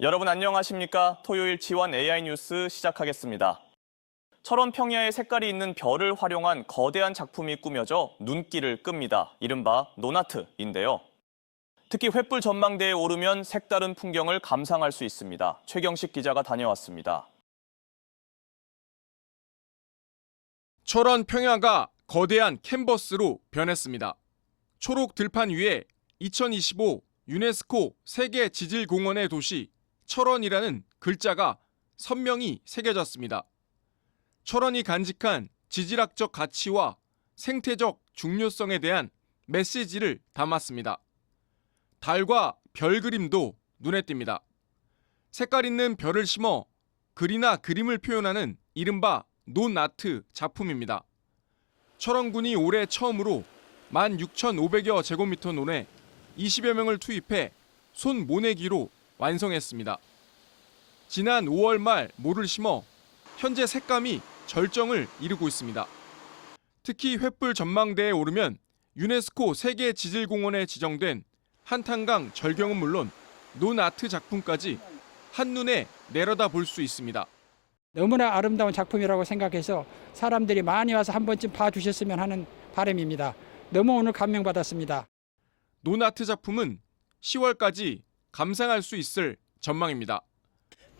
여러분 안녕하십니까? 토요일 G1 AI 뉴스 시작하겠습니다. 철원 평야에 색깔이 있는 별을 활용한 거대한 작품이 꾸며져 눈길을 끕니다. 이른바 노나트인데요. 특히 횃불 전망대에 오르면 색다른 풍경을 감상할 수 있습니다. 최경식 기자가 다녀왔습니다. 철원 평야가 거대한 캔버스로 변했습니다. 초록 들판 위에 2025 유네스코 세계 지질공원의 도시 철원이라는 글자가 선명히 새겨졌습니다. 철원이 간직한 지질학적 가치와 생태적 중요성에 대한 메시지를 담았습니다. 달과 별 그림도 눈에 띕니다. 색깔 있는 별을 심어 글이나 그림을 표현하는 이른바 노나트 작품입니다. 철원군이 올해 처음으로 16,500여 제곱미터 논에 20여 명을 투입해 손 모내기로 완성했습니다. 지난 5월 말 모를 심어 현재 색감이 절정을 이루고 있습니다. 특히 횃불 전망대에 오르면 유네스코 세계 지질공원에 지정된 한탄강 절경은 물론 노나트 작품까지 한눈에 내려다 볼 수 있습니다. 너무나 아름다운 작품이라고 생각해서 사람들이 많이 와서 한 번쯤 봐주셨으면 하는 바람입니다. 너무 오늘 감명받았습니다. 노나트 작품은 10월까지 감상할 수 있을 전망입니다.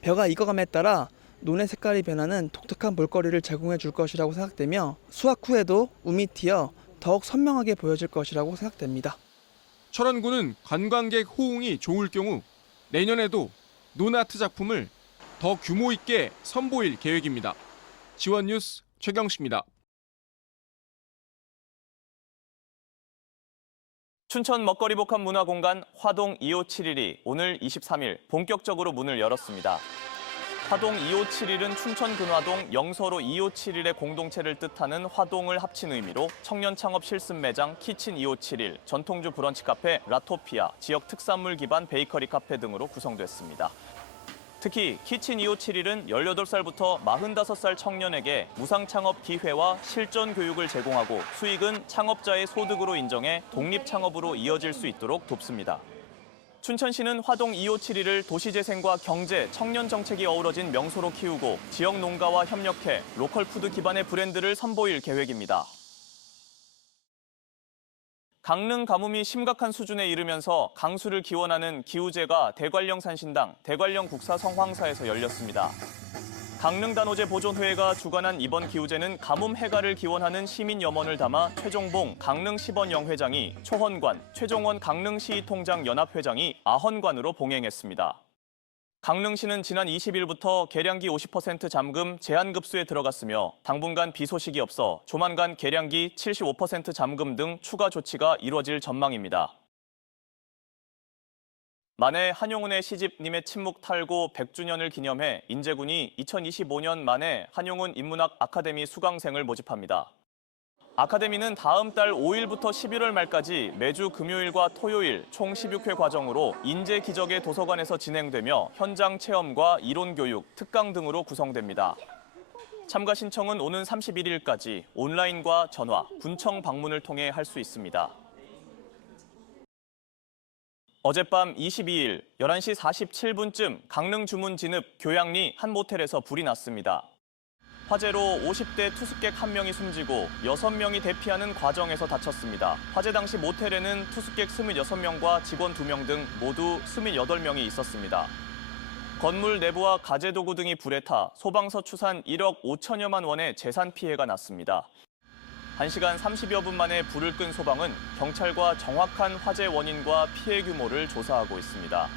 벼가 익어감에 따라 논의 색깔이 변하는 독특한 볼거리를 제공해 줄 것이라고 생각되며 수확 후에도 um이 튀어 더욱 선명하게 보여질 것이라고 생각됩니다. 철원군은 관광객 호응이 좋을 경우 내년에도 노나트 작품을 더 규모 있게 선보일 계획입니다. G1 뉴스 최경식입니다. 춘천 먹거리 복합 문화공간 화동 2571이 오늘 23일 본격적으로 문을 열었습니다. 화동 2571은 춘천 근화동 영서로 2571의 공동체를 뜻하는 화동을 합친 의미로 청년 창업 실습 매장 키친 2571, 전통주 브런치 카페 라토피아, 지역 특산물 기반 베이커리 카페 등으로 구성됐습니다. 특히 키친 2571은 18살부터 45살 청년에게 무상창업 기회와 실전 교육을 제공하고 수익은 창업자의 소득으로 인정해 독립창업으로 이어질 수 있도록 돕습니다. 춘천시는 화동 2571을 도시재생과 경제, 청년 정책이 어우러진 명소로 키우고 지역 농가와 협력해 로컬 푸드 기반의 브랜드를 선보일 계획입니다. 강릉 가뭄이 심각한 수준에 이르면서 강수를 기원하는 기우제가 대관령 산신당, 대관령 국사성황사에서 열렸습니다. 강릉단오제 보존회가 주관한 이번 기우제는 가뭄 해가를 기원하는 시민 염원을 담아 최종봉 강릉시번영 회장이 초헌관, 최종원 강릉시의통장 연합회장이 아헌관으로 봉행했습니다. 강릉시는 지난 20일부터 계량기 50% 잠금 제한급수에 들어갔으며 당분간 비 소식이 없어 조만간 계량기 75% 잠금 등 추가 조치가 이루어질 전망입니다. 만해 한용운의 시집님의 침묵 탈고 100주년을 기념해 인제군이 2025년 만에 한용운 인문학 아카데미 수강생을 모집합니다. 아카데미는 다음 달 5일부터 11월 말까지 매주 금요일과 토요일 총 16회 과정으로 인제 기적의 도서관에서 진행되며 현장 체험과 이론 교육, 특강 등으로 구성됩니다. 참가 신청은 오는 31일까지 온라인과 전화, 군청 방문을 통해 할 수 있습니다. 어젯밤 22일 11시 47분쯤 강릉 주문 진읍 교양리 한 모텔에서 불이 났습니다. 화재로 50대 투숙객 1명이 숨지고 6명이 대피하는 과정에서 다쳤습니다. 화재 당시 모텔에는 투숙객 26명과 직원 2명 등 모두 28명이 있었습니다. 건물 내부와 가재도구 등이 불에 타 소방서 추산 1억 5천여만 원의 재산 피해가 났습니다. 1시간 30여 분 만에 불을 끈 소방은 경찰과 정확한 화재 원인과 피해 규모를 조사하고 있습니다.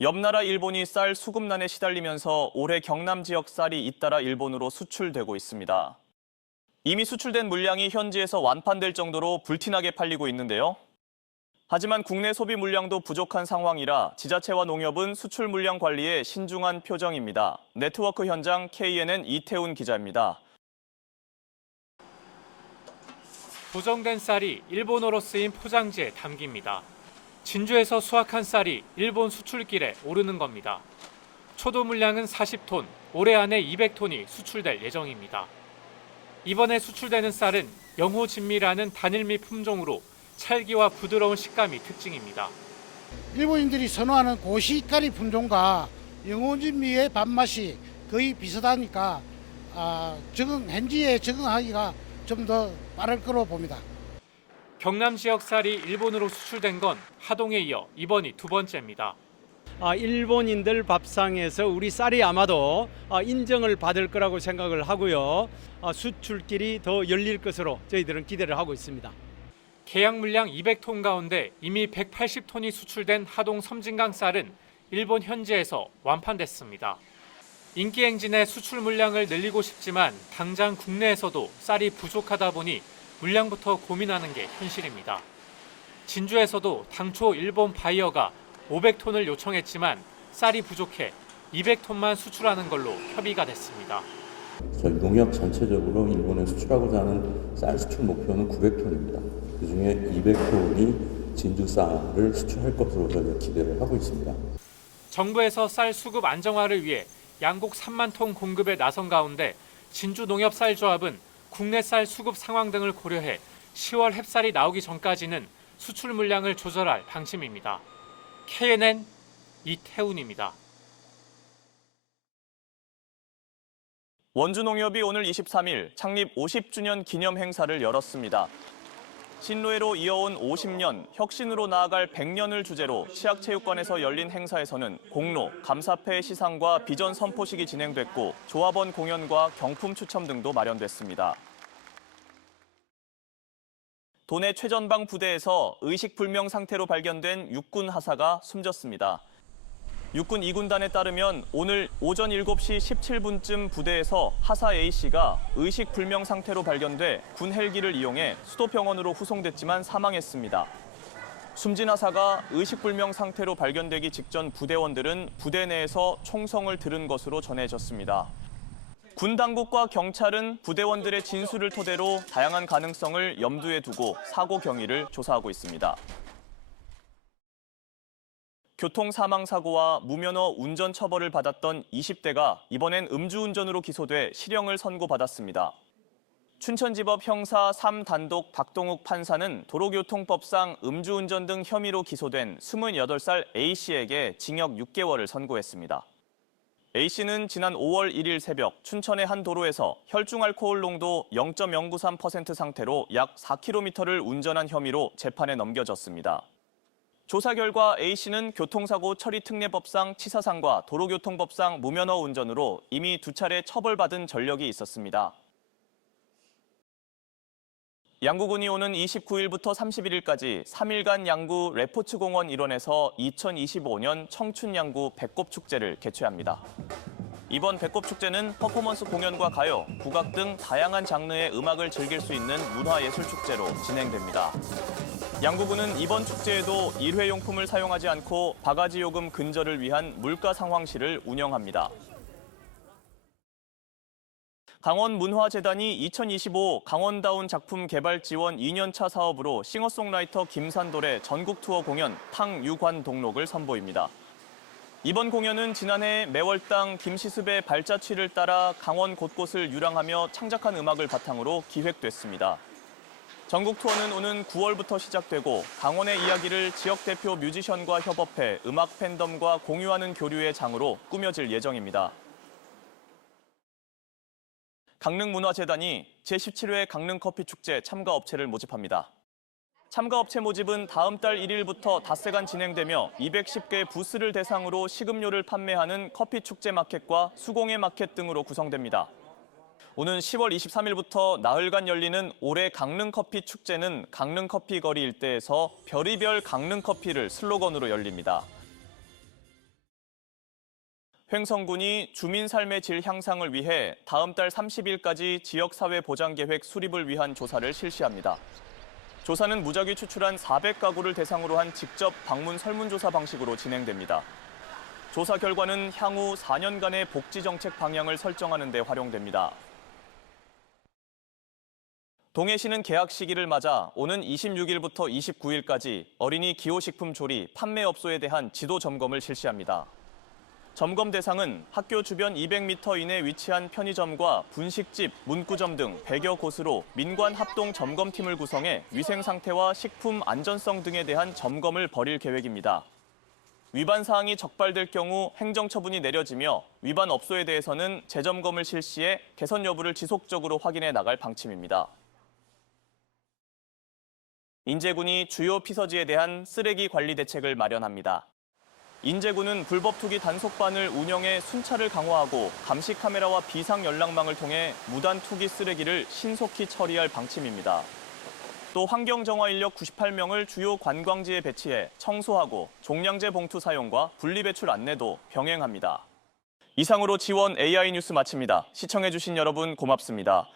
옆나라 일본이 쌀 수급난에 시달리면서 올해 경남 지역 쌀이 잇따라 일본으로 수출되고 있습니다. 이미 수출된 물량이 현지에서 완판될 정도로 불티나게 팔리고 있는데요. 하지만 국내 소비 물량도 부족한 상황이라 지자체와 농협은 수출 물량 관리에 신중한 표정입니다. 네트워크 현장 KNN 이태훈 기자입니다. 보정된 쌀이 일본어로 쓰인 포장지에 담깁니다. 진주에서 수확한 쌀이 일본 수출길에 오르는 겁니다. 초도 물량은 40톤, 올해 안에 200톤이 수출될 예정입니다. 이번에 수출되는 쌀은 영호진미라는 단일미 품종으로 찰기와 부드러운 식감이 특징입니다. 일본인들이 선호하는 고시까리 품종과 영혼진미의 밥맛이 거의 비슷하니까 현지에 적응하기가 좀 더 빠를 거로 봅니다. 경남 지역 쌀이 일본으로 수출된 건 하동에 이어 이번이 두 번째입니다. 일본인들 밥상에서 우리 쌀이 아마도 인정을 받을 거라고 생각을 하고요. 수출길이 더 열릴 것으로 저희들은 기대를 하고 있습니다. 계약 물량 200톤 가운데 이미 180톤이 수출된 하동 섬진강 쌀은 일본 현지에서 완판됐습니다. 인기 행진의 수출 물량을 늘리고 싶지만 당장 국내에서도 쌀이 부족하다 보니 물량부터 고민하는 게 현실입니다. 진주에서도 당초 일본 바이어가 500톤을 요청했지만 쌀이 부족해 200톤만 수출하는 걸로 협의가 됐습니다. 저희 농협 전체적으로 일본에 수출하고자 하는 쌀 수출 목표는 900톤입니다. 그중에 200톤이 진주 쌀을 수출할 것으로 저희가 기대를 하고 있습니다. 정부에서 쌀 수급 안정화를 위해 양곡 3만 톤 공급에 나선 가운데 진주농협쌀조합은 국내 쌀 수급 상황 등을 고려해 10월 햅쌀이 나오기 전까지는 수출 물량을 조절할 방침입니다. KNN 이태훈입니다. 원주농협이 오늘 23일 창립 50주년 기념 행사를 열었습니다. 신노예로 이어온 50년, 혁신으로 나아갈 100년을 주제로 치학체육관에서 열린 행사에서는 공로, 감사패 시상과 비전 선포식이 진행됐고 조합원 공연과 경품 추첨 등도 마련됐습니다. 도내 최전방 부대에서 의식불명 상태로 발견된 육군 하사가 숨졌습니다. 육군 2군단에 따르면 오늘 오전 7시 17분쯤 부대에서 하사 A씨가 의식불명 상태로 발견돼 군 헬기를 이용해 수도병원으로 후송됐지만 사망했습니다. 숨진 하사가 의식불명 상태로 발견되기 직전 부대원들은 부대 내에서 총성을 들은 것으로 전해졌습니다. 군 당국과 경찰은 부대원들의 진술을 토대로 다양한 가능성을 염두에 두고 사고 경위를 조사하고 있습니다. 교통사망사고와 무면허 운전 처벌을 받았던 20대가 이번엔 음주운전으로 기소돼 실형을 선고받았습니다. 춘천지법 형사 3단독 박동욱 판사는 도로교통법상 음주운전 등 혐의로 기소된 28살 A씨에게 징역 6개월을 선고했습니다. A씨는 지난 5월 1일 새벽 춘천의 한 도로에서 혈중 알코올 농도 0.093% 상태로 약 4km를 운전한 혐의로 재판에 넘겨졌습니다. 조사 결과 A씨는 교통사고 처리 특례법상 치사상과 도로교통법상 무면허 운전으로 이미 2차례 처벌받은 전력이 있었습니다. 양구군이 오는 29일부터 31일까지 3일간 양구 레포츠공원 일원에서 2025년 청춘양구 배꼽축제를 개최합니다. 이번 배꼽축제는 퍼포먼스 공연과 가요, 국악 등 다양한 장르의 음악을 즐길 수 있는 문화예술축제로 진행됩니다. 양구군은 이번 축제에도 일회용품을 사용하지 않고 바가지 요금 근절을 위한 물가 상황실을 운영합니다. 강원문화재단이 2025 강원다운 작품 개발 지원 2년차 사업으로 싱어송라이터 김산돌의 전국 투어 공연 탕유관 동록을 선보입니다. 이번 공연은 지난해 매월당 김시습의 발자취를 따라 강원 곳곳을 유랑하며 창작한 음악을 바탕으로 기획됐습니다. 전국 투어는 오는 9월부터 시작되고 강원의 이야기를 지역 대표 뮤지션과 협업해 음악 팬덤과 공유하는 교류의 장으로 꾸며질 예정입니다. 강릉문화재단이 제17회 강릉커피축제 참가업체를 모집합니다. 참가업체 모집은 다음 달 1일부터 닷새간 진행되며 210개 부스를 대상으로 식음료를 판매하는 커피축제 마켓과 수공예 마켓 등으로 구성됩니다. 오는 10월 23일부터 나흘간 열리는 올해 강릉커피 축제는 강릉커피 거리 일대에서 별의별 강릉커피를 슬로건으로 열립니다. 횡성군이 주민 삶의 질 향상을 위해 다음 달 30일까지 지역사회 보장계획 수립을 위한 조사를 실시합니다. 조사는 무작위 추출한 400가구를 대상으로 한 직접 방문 설문조사 방식으로 진행됩니다. 조사 결과는 향후 4년간의 복지정책 방향을 설정하는 데 활용됩니다. 동해시는 개학 시기를 맞아 오는 26일부터 29일까지 어린이 기호식품 조리, 판매업소에 대한 지도 점검을 실시합니다. 점검 대상은 학교 주변 200m 이내 위치한 편의점과 분식집, 문구점 등 100여 곳으로 민관 합동 점검팀을 구성해 위생 상태와 식품 안전성 등에 대한 점검을 벌일 계획입니다. 위반 사항이 적발될 경우 행정처분이 내려지며 위반 업소에 대해서는 재점검을 실시해 개선 여부를 지속적으로 확인해 나갈 방침입니다. 인제군이 주요 피서지에 대한 쓰레기 관리 대책을 마련합니다. 인제군은 불법 투기 단속반을 운영해 순찰을 강화하고 감시 카메라와 비상 연락망을 통해 무단 투기 쓰레기를 신속히 처리할 방침입니다. 또 환경정화 인력 98명을 주요 관광지에 배치해 청소하고 종량제 봉투 사용과 분리배출 안내도 병행합니다. 이상으로 지원 AI 뉴스 마칩니다. 시청해주신 여러분 고맙습니다.